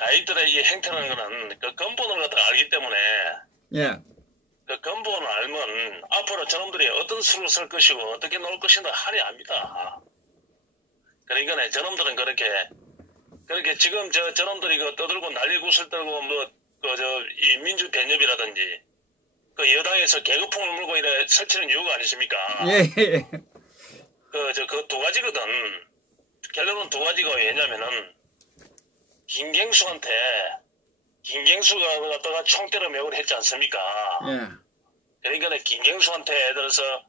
자기들의 이 행태라는 거는 그 근본을 갖다가 알기 때문에 예. 그 근본을 알면 앞으로 저놈들이 어떤 수를 쓸 것이고 어떻게 놀 것인가 하리 압니다. 그러니까 저놈들은 그렇게 지금 저놈들이 그 떠들고 난리 구슬 떨고 이 민주 변협이라든지 그 여당에서 개그풍을 물고 이래 설치는 이유가 아니십니까? 예. 그 두 가지거든. 결론은 두 가지가 왜냐면은 김경수가 갖다가 총대로 매혹을 했지 않습니까? 예. 그러니까 김경수한테 들어서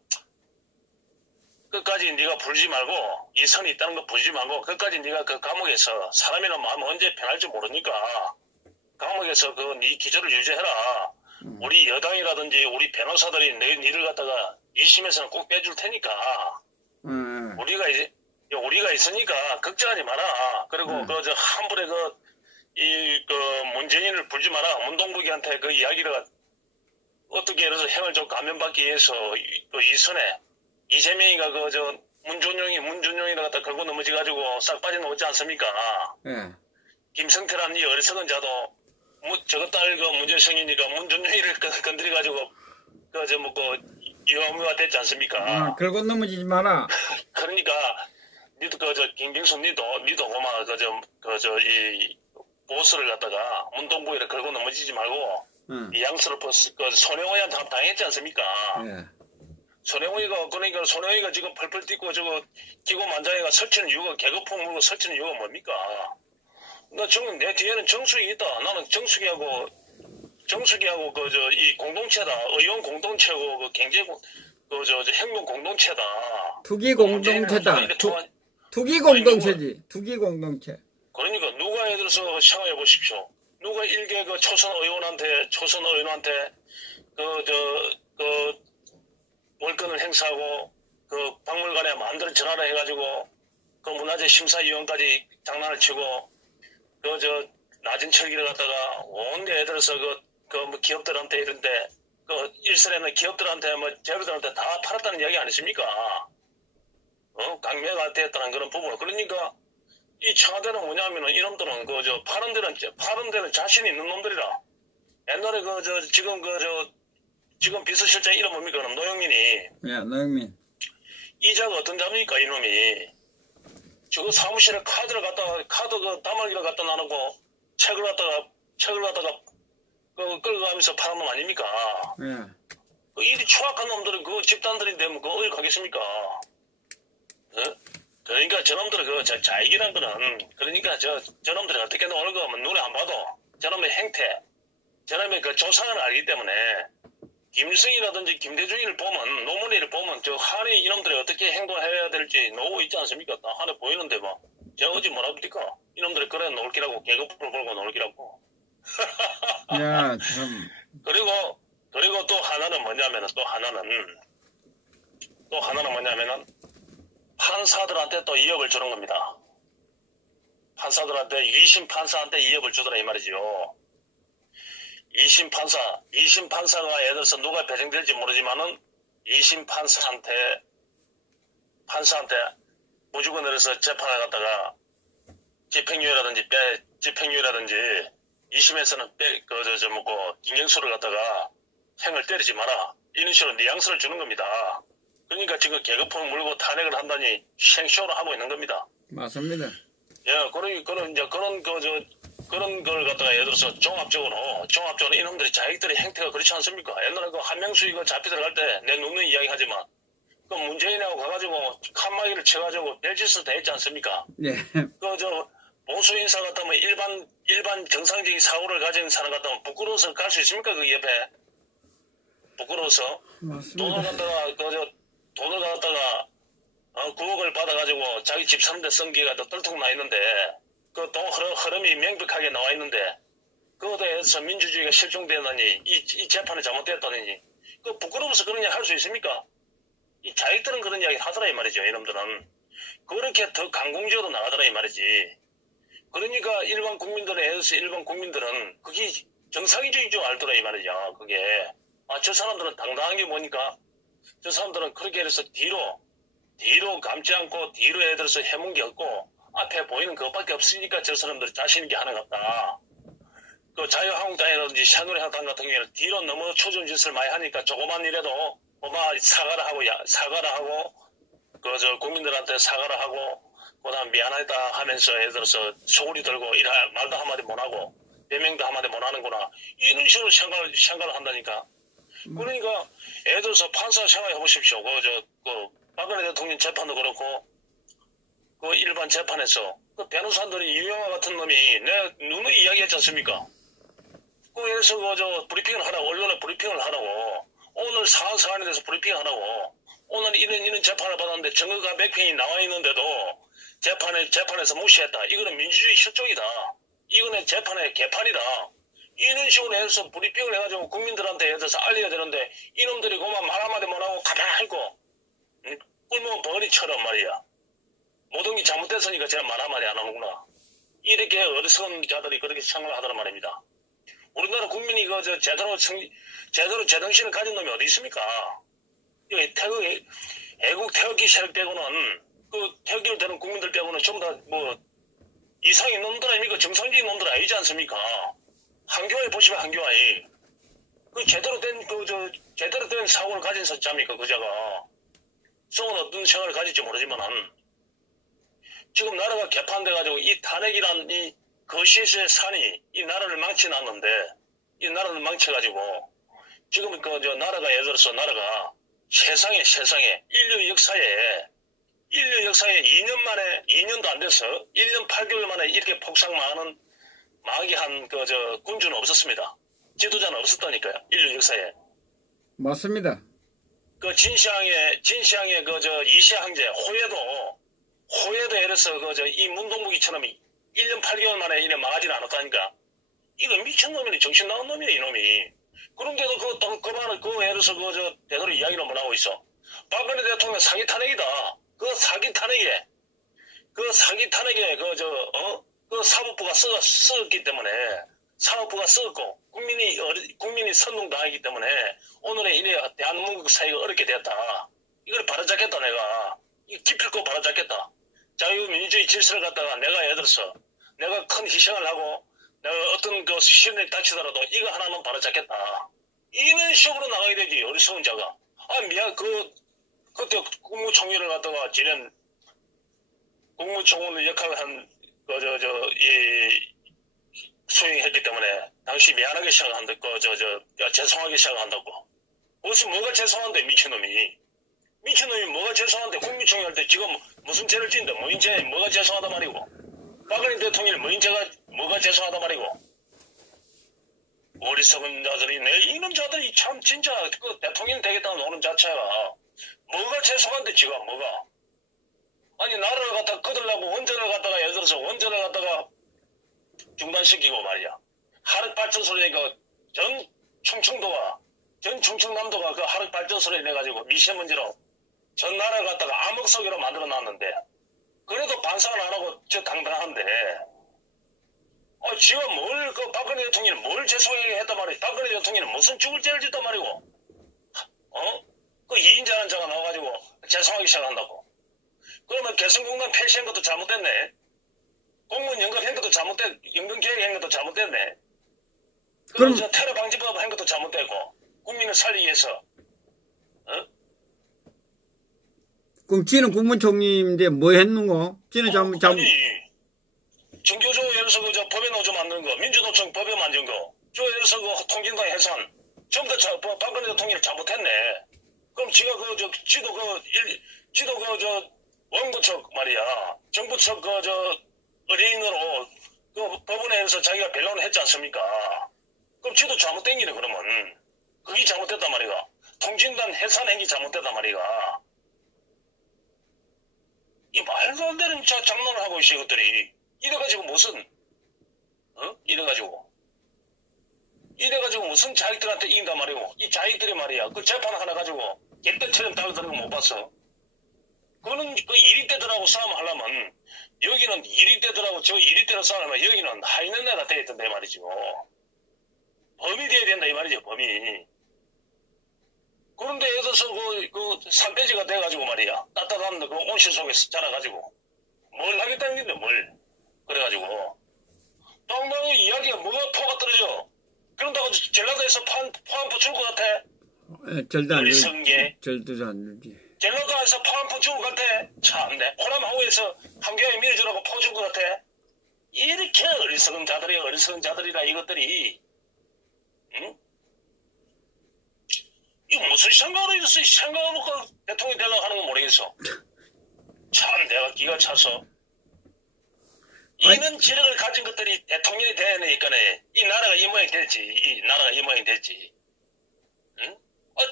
끝까지 네가 불지 말고 이 선이 있다는 거 불지 말고 끝까지 네가 그 감옥에서 사람이란 마음 언제 변할지 모르니까 감옥에서 그 네 기조를 유지해라. 우리 여당이라든지 우리 변호사들이 니를 갖다가 2심에서는 꼭 빼줄 테니까 우리가 있으니까 걱정하지 마라. 그리고 함부로 문재인을 불지 마라. 문동국이한테 그 이야기를 어떻게 해서 행을 좀 감면받기 위해서 이 선에 이재명이가 문준용이를 갖다 걸고 넘어지가지고 싹 빠져나오지 않습니까? 예. 김성태라는 이 어리석은 자도 저것 딸 문재성이니까 문준용이를 건드려가지고 유아무가 됐지 않습니까? 걸고 넘어지지 마라. 그러니까 니도 김경수 니도 고마 이 보스를 갖다가 문동부에 걸고 넘어지지 말고 이 양수를 손영호한테 당했지 않습니까? 예. 손영호가 지금 펄펄 뛰고 기고만장애가 설치는 이유가 개그풍 물고 설치는 이유가 뭡니까? 내 뒤에는 정수기 있다. 나는 정수기하고 이 공동체다. 의원 공동체고 행동 공동체다. 투기 공동체다. 투기 공동체지. 투기 공동체. 그러니까 누가 예를 들어서 생각해 보십시오. 누가 일개 초선 의원한테 월권을 행사하고 박물관에 마음대로 전화를 해가지고 문화재 심사위원까지 장난을 치고 낮은 철기를 갖다가 온데 애들어서 기업들한테 이런데 일선에는 기업들한테 재벌들한테 다 팔았다는 이야기 아니십니까? 강매가 됐다는 그런 부분. 그러니까 이 청와대는 뭐냐면은 이놈들은 파는 데는 자신 있는 놈들이라. 옛날에 지금 비서실장 이름 뭡니까? 노영민이. 예, 노영민. 이자가 어떤 자입니까, 이놈이? 저거 사무실에 카드 다말기를 갖다 놔놓고 책을 갖다가 끌고 가면서 파는 놈 아닙니까? 예. 일이 추악한 놈들은 집단들인데 어디 가겠습니까? 그러니까 저놈들은 자익이란 거는 그러니까 저놈들이 어떻게 노는 거 눈에 안 봐도 저놈의 행태, 저놈의 조상을 알기 때문에 김일성이라든지 김대중이를 보면 노무현을 보면 한해 이놈들이 어떻게 행동해야 될지 노고 있지 않습니까? 다 한해 보이는데 제가 어제 뭐라 그럽니까? 이놈들이 그래 놀기라고 개그풀을 걸고 놀기라고. 야, 참. 그리고 또 하나는 뭐냐면은 판사들한테 또 2억을 주는 겁니다. 판사들한테 2심 판사한테 2억을 주더라 이 말이죠. 2심 판사가 예를 들어서 누가 배정될지 모르지만은 2심 판사한테 무조건 내려서 재판을 갖다가 집행유예라든지 2심에서는 김경수를 갖다가 행을 때리지 마라. 이런 식으로 뉘앙스를 주는 겁니다. 그러니까 지금 개그풍 물고 탄핵을 한다니 생쇼를 하고 있는 겁니다. 맞습니다. 예, 그런 걸 갖다가 예를 들어서 종합적으로 이놈들이 자기들의 행태가 그렇지 않습니까? 옛날에 한명수 이거 잡혀 들어갈 때 내 눕는 이야기 하지만 문재인하고 가가지고 칸막이를 쳐가지고 별짓을 다 했지 않습니까? 예. 보수 인사 같다면 일반 정상적인 사고를 가진 사람 같다면 부끄러워서 갈 수 있습니까? 그 옆에 부끄러워서 맞습니다. 돈을 갖다가 9억을 받아가지고 자기 집 사는데 쓴 게가 떨통 나 있는데 돈 흐름이 명백하게 나와 있는데 그거에 대해서 민주주의가 실종되다니 이 재판이 잘못됐다니 부끄러워서 그런 이야기 할 수 있습니까? 이 자기들은 그런 이야기 하더라 이 말이죠. 이놈들은 그렇게 더 강공지어도 나가더라 이 말이지. 그러니까 일반 국민들은 그게 정상적인 줄 알더라 이 말이죠. 그게 저 사람들은 당당한 게 뭐니까 저 사람들은 그렇게 해서 뒤로 감지 않고 뒤로 애들어서 해문 게 없고 앞에 보이는 그것밖에 없으니까 저 사람들이 자신 있게 하는 것 같다. 그 자유한국당이라든지 새누리당 같은 경우에는 뒤로 너무 초전 짓을 많이 하니까 조그만 일에도 사과를 하고 그 국민들한테 사과를 하고 그다음 미안하다 하면서 예를 들어서 소리 들고 말도 한마디 못하고 대명도 한마디 못하는구나 이런 식으로 생각을 한다니까. 그러니까 예를 들어서 판사 생각해 보십시오. 그 박근혜 대통령 재판도 그렇고 그 일반 재판에서 그 변호사들이 유영아 같은 놈이 내가 누누이 이야기했지 않습니까? 그 예를 들어서 브리핑을 하라고 언론에 브리핑을 하라고 오늘 사안에 대해서 브리핑을 하라고 오늘 이런 재판을 받았는데 증거가 몇 편이 나와 있는데도 재판에서 무시했다. 이거는 민주주의 실종이다. 이거는 재판의 개판이다. 이런 식으로 해서 브리핑을 해가지고 국민들한테 예를 들어서 알려야 되는데 이놈들이 그만 말 한마디 못하고 가만히 있고 꿀먹은 벙어리처럼 말이야. 모든 게 잘못됐으니까 제가 말 한마디 안 하는구나. 이렇게 어리석은 자들이 그렇게 생각을 하더란 말입니다. 우리나라 국민이 제대로 제정신을 가진 놈이 어디 있습니까? 애국 태극기 세력 빼고는 그 태극기를 대는 국민들 빼고는 전부 다 이상의 놈들 아닙니까? 정상적인 놈들 아니지 않습니까? 한교화에 보시면 한교화에 그 제대로 된 사고를 가진 사람입니까? 그자가 속은 어떤 생각을 가질지 모르지만은 지금 나라가 개판돼가지고 이 탄핵이란 이 거시의 산이 이 나라를 망쳐놨는데 이 나라를 망쳐가지고 지금 나라가 예를 들어서 나라가 세상에 인류 역사에 2년 만에 2년도 안 돼서 1년 8개월 만에 이렇게 폭삭 망하게 한 군주는 없었습니다. 지도자는 없었다니까요. 인류 역사에. 맞습니다. 그 진시황의 이세 황제 호예도 예를 들어서 이 문동무기처럼 1년 8개월 만에 이래 망하지는 않았다니까. 이거 미친놈이네. 정신 나간 놈이야 이놈이. 그런데도 예를 들어서 대대로 이야기를 못 하고 있어. 박근혜 대통령 사기 탄핵이다. 그 사기 탄핵에 그 사법부가 썩었기 때문에 사법부가 썩었고 국민이 선동당하기 때문에 오늘의 이래 대한민국 사회가 어렵게 됐다. 이걸 바로잡겠다 내가. 이거 기필코 바로잡겠다. 자유민주주의 질서를 갖다가 내가 예를 들어서 내가 큰 희생을 하고 내가 어떤 시련을 닥치더라도 이거 하나는 바로잡겠다. 이런 식으로 나가야 되지 어리석은 자가. 그때 국무총리를 갖다가 지낸 국무총리 역할을 한 수행했기 때문에 당시 미안하게 생각한다고 죄송하게 생각한다고. 무슨 뭐가 죄송한데 미친놈이 뭐가 죄송한데 국무총리 할 때 지금 무슨 죄를 짓는데 뭐가 죄송하다 말이고 박근혜 대통령 뭐가 죄송하다 말이고. 어리석은 자들이 이런 자들이 참 진짜 그 대통령 되겠다고 노는 자체가 뭐가 죄송한데 지금 뭐가 아니 나라를 갖다가 끄들라고 원전을 갖다가 예를 들어서 원전을 갖다가 중단시키고 말이야. 하락발전소리니까 전 충청남도가 그 하락발전소리 내가지고 미세먼지로 전 나라를 갖다가 암흑석으로 만들어 놨는데 그래도 반성을 안 하고 당당한데 지금 박근혜 대통령이 뭘 죄송하게 했단 말이야. 박근혜 대통령이 무슨 죽을 죄를 짓단 말이고 그 2인자라는 자가 나와가지고 죄송하기 시작한다고. 그러면 개성공단 폐지한 것도 잘못됐네. 공무원 연금한 것도 연금계획한 것도 잘못됐네. 그럼 테러 방지법 한 것도 잘못되고 국민을 살리기 위해서. 그럼 지는 국무총리인데 뭐 했는고? 지는 아니 정교조 예를 들어서 법에 노조 만드는 거, 민주노총 법에 만든 거, 예를 들어서 통진당 해산 전부 다 박근혜 대통령이 잘못했네. 그럼 지가 지도 원고 측 말이야. 정부 측 의뢰인으로 법원에서 자기가 변론을 했지 않습니까? 그럼 지도 잘못된 기네 그러면. 그게 잘못됐단 말이가. 통진단 해산 행위 잘못됐단 말이가. 이 말도 안 되는 장난을 하고 있어 이것들이. 이래가지고 무슨 이래가지고 무슨 자익들한테 이긴단 말이고. 이 자익들이 말이야. 그 재판 하나 가지고 개떼처럼 달려드는 거 못 봤어. 그거는 그 1위대들하고 싸움하려면 여기는 1위대들하고 저 1위대로 싸움하려면 여기는 하이는 애가 돼야 된다 이 말이죠. 범이 돼야 된다 이 말이죠. 범이. 그런데 예를 들어서 그 산돼지가 돼가지고 말이야. 따뜻한 그 온실 속에서 자라가지고 뭘 하겠다는 건데, 뭘. 그래가지고, 당당히 이야기가 뭐가 포가 떨어져. 그런다고 전라도에서 포함포 줄 것 같아? 절도 안 어리석게. 절도 안 주지. 전라도에서 포함포 줄 것 같아? 참네. 호남하우에서 함경에 밀어주라고 포 줄 것 같아? 이렇게 어리석은 자들이라 이것들이, 응? 이거 무슨 생각으로 있었어? 생각으로 그 대통령이 되려고 하는 건 모르겠어. 참 내가 기가 차서. 이런 지력을 가진 것들이 대통령이 되니까네 이 나라가 이 모양이 됐지. 이 나라가 이 모양이 됐지. 응?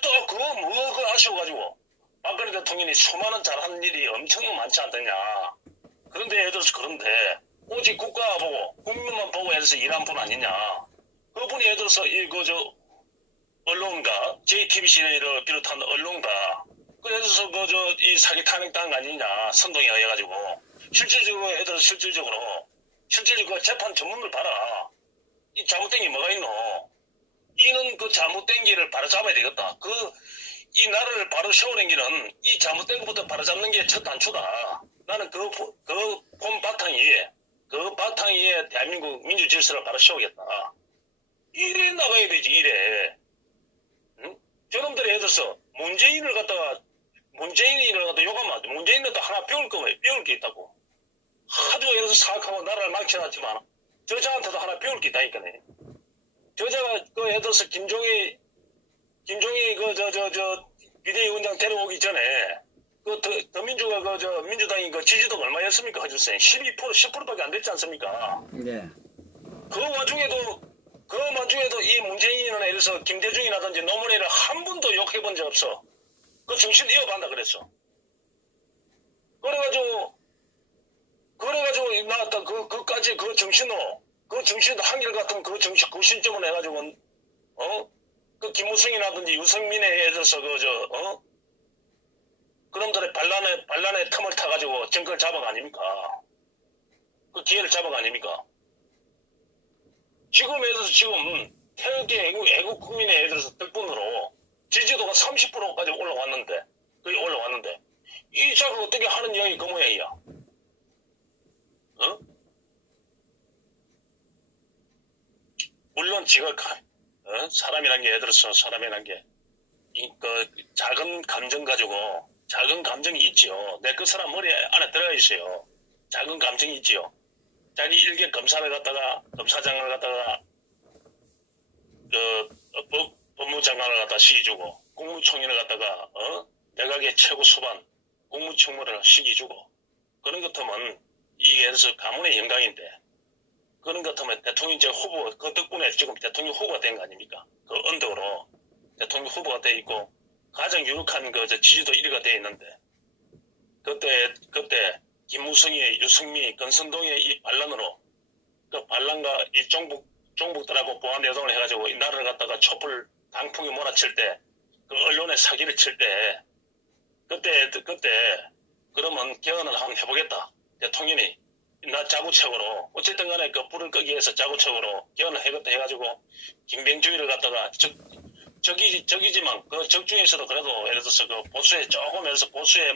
또 그거 그거 아쉬워가지고 박근혜 대통령이 수많은 잘하는 일이 엄청 많지 않더냐. 그런데 예를 들어서 그런데 오직 국가 보고 국민만 보고 해서 일한 분 아니냐. 그분이 예를 들어서 언론가 JTBC를 비롯한 언론가 그래서 이 사기 탄핵당 아니냐 선동에 의해가지고 실질적으로 예를 들어서 실질적으로 재판 전문을 봐라. 이 잘못된 게 뭐가 있노? 이는 그 잘못된 길을 바로 잡아야 되겠다. 이 나라를 바로 세우는 길은 이 잘못된 것부터 바로 잡는 게 첫 단초다. 나는 그 바탕 위에 대한민국 민주 질서를 바로 세우겠다. 이래 나가야 되지, 이래. 응? 저놈들이 예를 들어서 문재인을 갖다가 욕하면 문재인은 하나 배울 게 있다고. 하도 여기서 사악하고 나라를 망쳐놨지만 저자한테도 하나 배울 게 있다니까네. 저자가 예를 들어서 김종희 비대위원장 데려오기 전에 더민주가 민주당이 지지도가 얼마였습니까? 허주쌤 12% 10%밖에 안 됐지 않습니까? 네. 그 와중에도 이 문재인이나 예를 들어서 김대중이라든지 노무현이를 한 번도 욕해본 적 없어. 그 정신 이어간다 그랬어. 그래가지고 나왔다 그까지 그 정신도 한결같은 그 정신 그 신점을 해가지고 그 김무성이라든지 유승민에 대해서 그놈들의 반란의 틈을 타가지고 정권을 잡아가 아닙니까? 그 기회를 잡아가 아닙니까? 지금 예를 들어서 태극기 애국 국민의 예를 들어서 덕분으로 지지도가 30%까지 올라왔는데 이 작을 어떻게 하는 이야기 그 모양이야. 물론 사람이란 게 예를 들어서 사람이란 게 작은 감정이 있지요. 내 그 사람 머리 안에 들어가 있어요. 작은 감정이 있지요. 자기 일개 검사장을 갖다가 법무장관을 갖다 시기주고 국무총리를 갖다가 내각의 최고 수반 국무총무를 시기주고 그런 것 같으면 이게 그래서 가문의 영광인데 그런 것 같으면 대통령 후보 그 덕분에 지금 대통령 후보가 된 거 아닙니까? 그 언덕으로 대통령 후보가 돼 있고 가장 유력한 지지도 1위가 돼 있는데 그때 김무성이 유승민 권선동의 이 반란으로 그 반란과 이 종북들하고 보안 여동을 해가지고 이 나라를 갖다가 촛불 강풍이 몰아칠 때 그 언론에 사기를 칠 때 그때 그러면 개헌을 한번 해보겠다. 대통령이 나 자구책으로 어쨌든 간에 그 불을 끄기 위해서 자구책으로 개헌을 해겠다 해가지고 김병주의를 갖다가 적이지만 그 적 중에서도 그래도 예를 들어서 그 보수에 조금 예를 들어서 보수의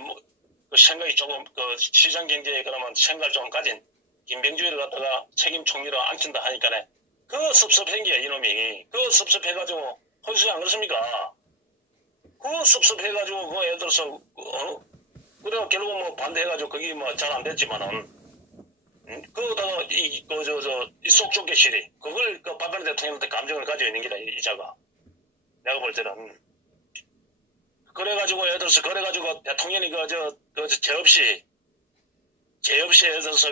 그 생각이 조금 그 시장 경제에 그러면 생각을 좀 가진 김병주의를 갖다가 책임 총리로 앉힌다 하니까네 그 섭섭한 게 이놈이 그 섭섭해가지고 허수지 안 그렇습니까? 그 섭섭해가지고 그 예를 들어서 그래가 결국은 뭐 반대해가지고 그게 뭐 잘 안 됐지만은 그거다가 이 속좁게 시리 그걸 그 박근혜 대통령한테 감정을 가지고 있는 게다 이자가 내가 볼 때는 그래가지고 예를 들어서 대통령이 죄 없이 예를 들어서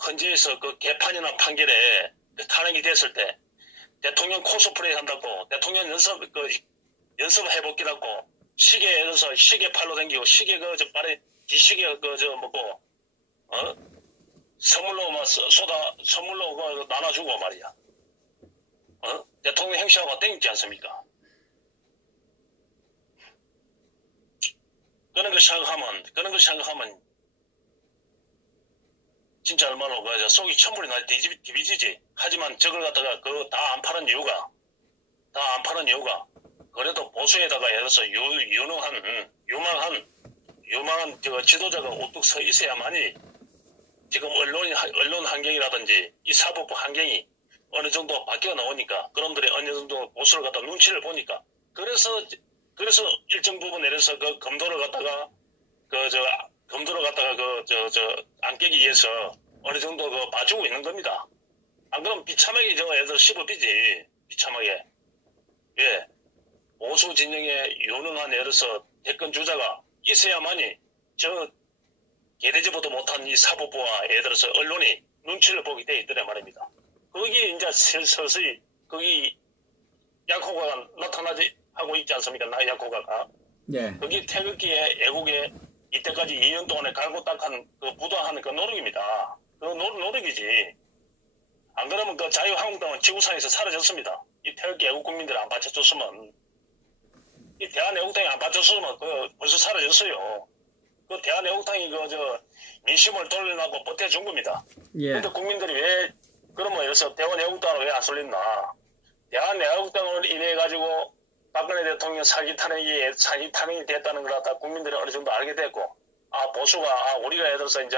헌재에서 그 개판이나 판결에 탄핵이 됐을 때 대통령 코스프레이 한다고 대통령 연습해보기라고 시계 팔로 당기고 시계 발에 기시계 뭐고 선물로 나눠주고 말이야. 대통령 행시하고 땡기지 않습니까? 그런 걸 생각하면 진짜 얼마나 속이 천불이 날 뒤비지지. 하지만 저걸 갖다가 다 안 파는 이유가 그래도 보수에다가 예를 들어서 유망한 유망한 지도자가 우뚝 서 있어야만이 지금 언론 환경이라든지 이 사법부 환경이 어느 정도 바뀌어 나오니까 그놈들이 어느 정도 보수를 갖다 눈치를 보니까 그래서 일정 부분 내려서 그 검도를 갖다가 안 깨기 위해서 어느 정도 봐주고 있는 겁니다. 안 그러면 비참하게 애들 씹어비지. 비참하게. 예. 보수 진영에 유능한 예를 들어서 대권 주자가 있어야만이 개돼지보다 못한 이 사법부와 예를 들어서 언론이 눈치를 보게 돼 있더란 말입니다. 거기에 이제 서서히 거기 약호가 나타나지 하고 있지 않습니까? 나의 약호가가. 예. 거기 태극기에 애국에 이때까지 2년 동안에 갈고 닦은 부도하는 노력입니다. 노력이지. 안 그러면 자유한국당은 지구상에서 사라졌습니다. 이 태극기 애국 국민들이 안 받쳐줬으면, 이 대한애국당이 안 받쳐줬으면 벌써 사라졌어요. 대한애국당이 민심을 돌려나고 버텨준 겁니다. 예. 근데 국민들이 왜 그러면 그래서 대한애국당을 왜 안 쏠린다? 대한애국당을 인해가지고 박근혜 대통령 사기 탄핵이 됐다는 걸 갖다 국민들이 어느 정도 알게 됐고, 보수가, 우리가 예를 들어서 이제,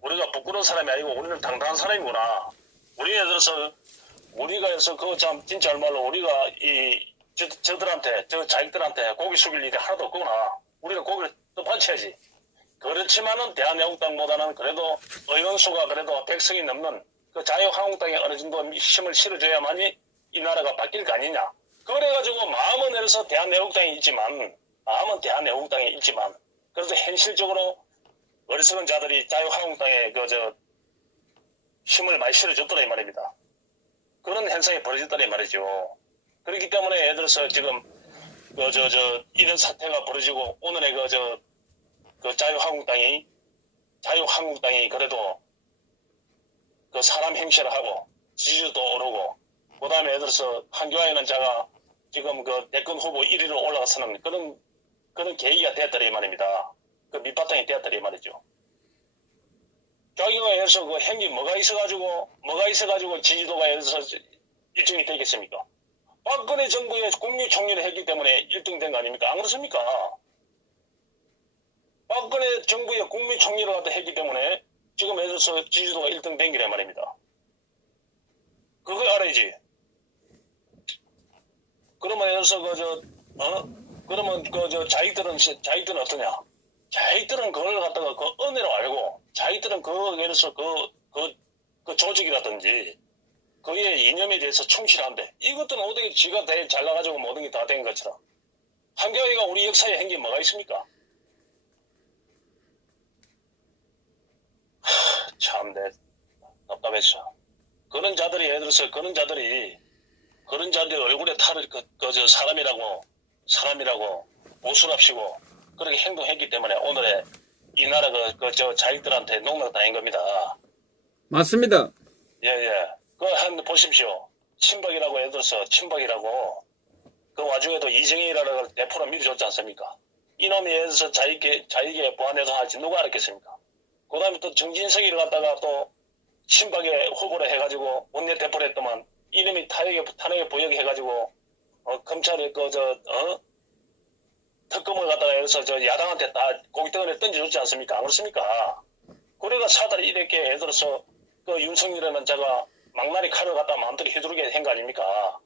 우리가 부끄러운 사람이 아니고 우리는 당당한 사람이구나. 우리가 예를 들어서, 진짜 얼마로 우리가 자기들한테 고기 숙일 일이 하나도 없구나. 우리가 고기를 떠받쳐야지. 그렇지만은 대한애국당보다는 그래도 의원수가 그래도 100석이 넘는 자유한국당에 어느 정도 힘을 실어줘야만이 이 나라가 바뀔 거 아니냐. 그래가지고 마음은 내려서 대한애국당이 있지만 그래도 현실적으로 어리석은 자들이 자유한국당에 힘을 많이 실어줬더라 이 말입니다. 그런 현상이 벌어졌더라 이 말이죠. 그렇기 때문에 예를 들어서 지금 이런 사태가 벌어지고 오늘의 자유한국당이 그래도 사람 행세를 하고 지지도 오르고 그다음에 예를 들어서 한교안이라는 자가 지금 대권 후보 1위로 올라가서는 그런 계기가 되었더라 이 말입니다. 밑바탕이 되었더라 이 말이죠. 자기가 예를 들어서 행위 뭐가 있어가지고 지지도가 예를 들어서 1등이 되겠습니까? 박근혜 정부의 국무총리를 했기 때문에 1등 된 거 아닙니까? 안 그렇습니까? 박근혜 정부의 국무총리를 갖다 했기 때문에 지금 예를 들어서 지지도가 1등 된 거란 말입니다. 그걸 알아야지. 그러면 예를 들어서 그러면 자기들은 어떠냐? 자기들은 그걸 갖다가 은혜로 알고 자기들은 예를 들어서 조직이라든지 그의 이념에 대해서 충실한데 이것들은 어떻게 지가 잘 나가지고 모든 게 다 된 것처럼 한겨레가 우리 역사에 한 게 뭐가 있습니까? 참 답답했어. 그런 자들이 예를 들어서 그런 자들이 얼굴에 탈을 사람이라고 보수랍시고 그렇게 행동했기 때문에 오늘의 이 나라 자기들한테 농락당한 겁니다. 맞습니다. 예. 보십시오. 친박이라고 예를 들어서 친박이라고 그 와중에도 이정희라는 대표로 밀어줬지 않습니까? 이놈이 예를 들어서 자기에게 보안해서 하지 누가 알았겠습니까? 그 다음에 또 정진석이를 갖다가 또 친박에 후보를 해가지고 원내대표를 했더만 이놈이 탄핵에 부역해가지고 검찰이 특검을 갖다가 해서 야당한테 다 고깃덩어리에 던져줬지 않습니까? 안 그렇습니까? 그래가 사달이 이렇게 예를 들어서 윤석열이라는 자가 망나니 칼을 갖다 마음대로 휘두르게 한 거 아닙니까?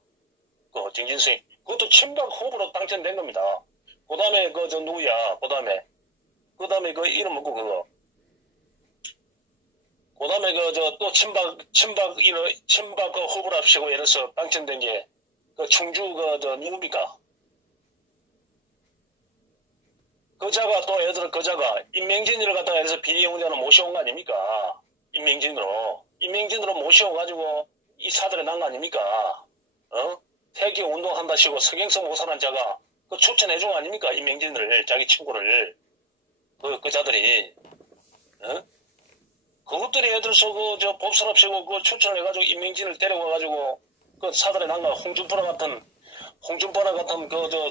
정진석이 그것도 친박 후보로 당선된 겁니다. 그 다음에 누구야? 그 다음에 이름 뭐고 그거. 그 다음에 또 친박 후보랍시고 예를 들어서 당첨된 게 충주 누굽니까? 그자가 또 예를 들어 그자가 임명진이를 갖다가 예를 들어서 비리운전을 모셔온 거 아닙니까? 임명진으로 모셔가지고 이 사들에 난 거 아닙니까? 세계 운동한다시고 서경석 목사라는 자가 추천해준 거 아닙니까? 임명진을 자기 친구를 그 자들이 그것들이 예를 들어서 법설합시고 추천을 해가지고 임명진을 데려와가지고 사들에 난 거 홍준표랑 같은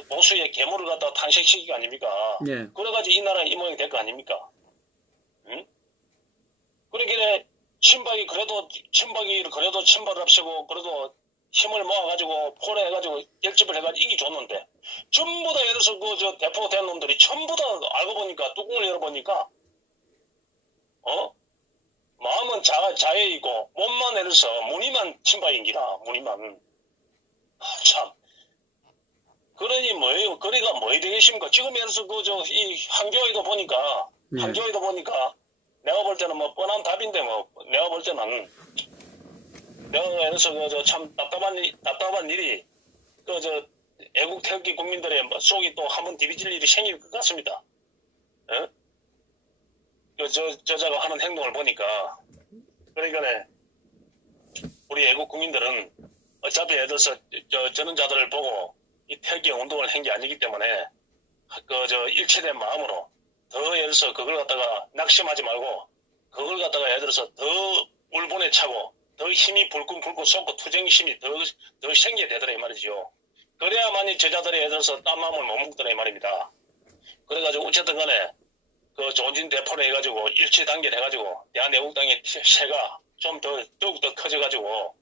보수의 괴물을 갖다가 탄생시킨 거 아닙니까? 예. 그래가지고 이 나라에 이 모양이 될 거 아닙니까? 응? 그러기에 친박이 그래도 친박을 합시고 그래도 힘을 모아가지고 포를 해가지고 결집을 해가지고 이기줬는데 전부 다 예를 들어서 그 저 대포 된 놈들이 전부 다 알고 보니까 뚜껑을 열어보니까 마음은 자해이고 몸만 예를 들어서 무늬만 친박인기라 무늬만 참 그러니 뭐예요? 그러니까 뭐이 되겠습니까? 지금 예를 들어서 그 저 이 한교회도 보니까 한교회도 보니까 내가 볼 때는 뭐 뻔한 답인데 뭐 내가 볼 때는 내가 예를 들어서 그 저 참 답답한 일이 그 저 애국 태극기 국민들의 속이 또 한번 디비질 일이 생길 것 같습니다. 예? 그 저자가 하는 행동을 보니까 그러니까 우리 애국 국민들은 어차피 예를 들어서 저런 자들을 보고 이 태극기 운동을 한 게 아니기 때문에 그 저 일체된 마음으로 더 예를 들어서 그걸 갖다가 낙심하지 말고 그걸 갖다가 예를 들어서 더 울분에 차고 더 힘이 불끈 쏟고 투쟁심이 더 생겨야 되더라 이 말이죠. 그래야만이 저자들이 예를 들어서 딴 마음을 못 먹더라 이 말입니다. 그래가지고 어쨌든 간에 그 조은진 대포를 해가지고 일치 단결해가지고 대한애국당의 세가 좀 더욱더 커져가지고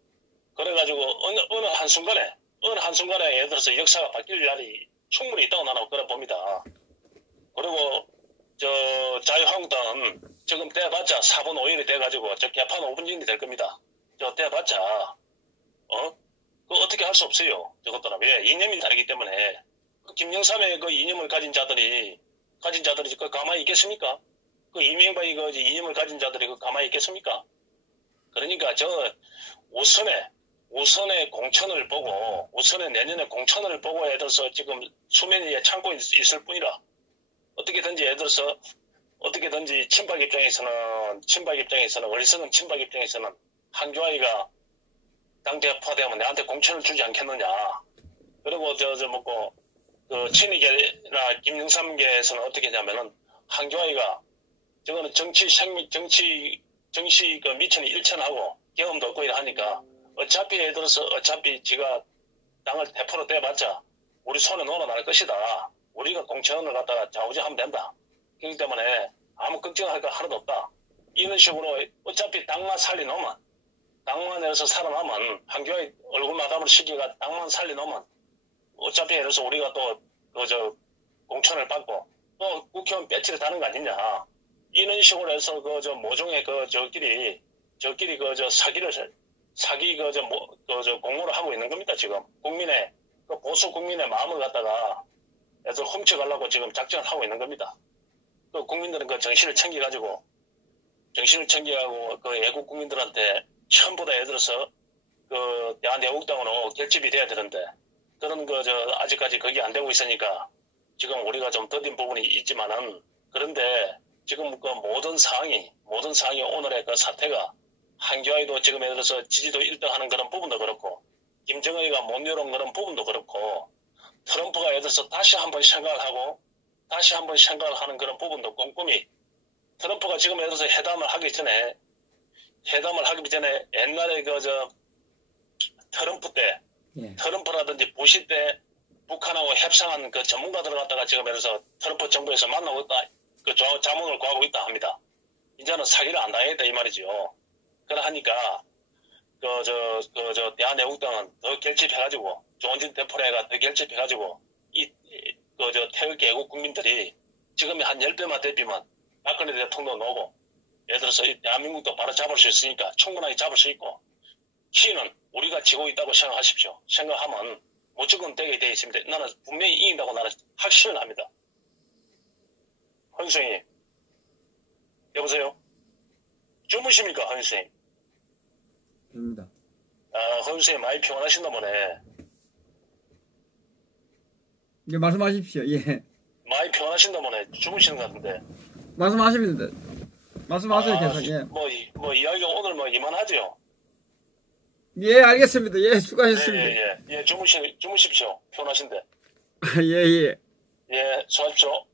그래가지고 어느 한순간에 예를 들어서 역사가 바뀔 날이 충분히 있다고 나는 그래 봅니다. 그리고 저 자유한국당은 지금 대봤자 4분 5일이 돼가지고 저 개판 5분진이 될 겁니다. 저 대봤자 그거 어떻게 할 수 없어요. 저것들은 왜 이념이 다르기 때문에 그 김영삼의 그 이념을 가진 자들이 그 가만히 있겠습니까? 그 이명박이 그 이념을 가진 자들이 그 가만히 있겠습니까? 그러니까 저 우선의 공천을 보고 우선의 내년에 공천을 보고 예를 들어서 지금 수면 위에 참고 있을 뿐이라 어떻게든지 예를 들어서 어떻게든지 친박 입장에서는 어리석은 친박 입장에서는 한교아이가 당대표되면 내한테 공천을 주지 않겠느냐. 그리고 뭐고 그 친이계나 김영삼계에서는 어떻게 하냐면은 한교아이가 저거는 정치 그 미천이 일천하고 경험도 없고 이러하니까 어차피 예를 들어서 지가 당을 대표로 대봤자 우리 손에 놀아날 것이다. 우리가 공천을 갖다가 좌우지하면 된다. 그렇기 때문에 아무 걱정할 거 하나도 없다. 이런 식으로 어차피 당만 살리놓으면 당만 해서 살아남으면 한교의 얼굴 마담을 시키가 당만 살리놓으면 어차피 예를 들어서 우리가 또 그 공천을 받고 또 국회의원 배치를 다는 거 아니냐. 이런 식으로 해서 그 모종의 저끼리 사기 공모를 하고 있는 겁니다. 지금 국민의 보수 국민의 마음을 갖다가 해서 훔쳐가려고 지금 작전을 하고 있는 겁니다. 그 국민들은 그 정신을 챙겨가지고 그 애국 국민들한테 전부 다 예를 들어서 그 대한애국당으로 결집이 돼야 되는데 그런 아직까지 그게 안 되고 있으니까 지금 우리가 좀 더딘 부분이 있지만은 그런데 지금 그 모든 상황이 오늘의 그 사태가 한교아이도 지금 예를 들어서 지지도 1등하는 그런 부분도 그렇고 김정은이가 못 내려온 그런 부분도 그렇고 트럼프가 예를 들어서 다시 한번 생각을 하는 그런 부분도 꼼꼼히 트럼프가 지금 예를 들어서 회담을 하기 전에 옛날에 트럼프 때 트럼프라든지 부시 때 북한하고 협상한 그 전문가들을 갖다가 지금 예를 들어서 트럼프 정부에서 만나고 있다. 그 자문을 구하고 있다 합니다. 이제는 사기를 안 당했다 이 말이죠. 그러하니까 대한애국당은 더 결집해가지고 조은진 대표래가 더 결집해가지고 태극기 애국 국민들이 지금 한 10배만 대비면 박근혜 대통령 오고 예를 들어서 대한민국도 바로 잡을 수 있으니까 충분하게 잡을 수 있고 키는 우리가 지고 있다고 생각하십시오. 생각하면 무조건 되게 되어 있습니다. 나는 분명히 이긴다고 나는 확신을 합니다. 헌수님 여보세요? 주무십니까 헌수님? 됩니다. 헌수님 많이 피곤하신다 보네. 예, 말씀하십시오. 예. 많이 피곤하신다 보네. 주무시는 것 같은데. 말씀하십니다. 말씀하세요, 계속. 예. 뭐 이야기가 오늘 이만하죠? 예, 알겠습니다. 예, 수고하셨습니다. 예, 주무십시오. 피곤하신데. 예. 예, 수고하십시오.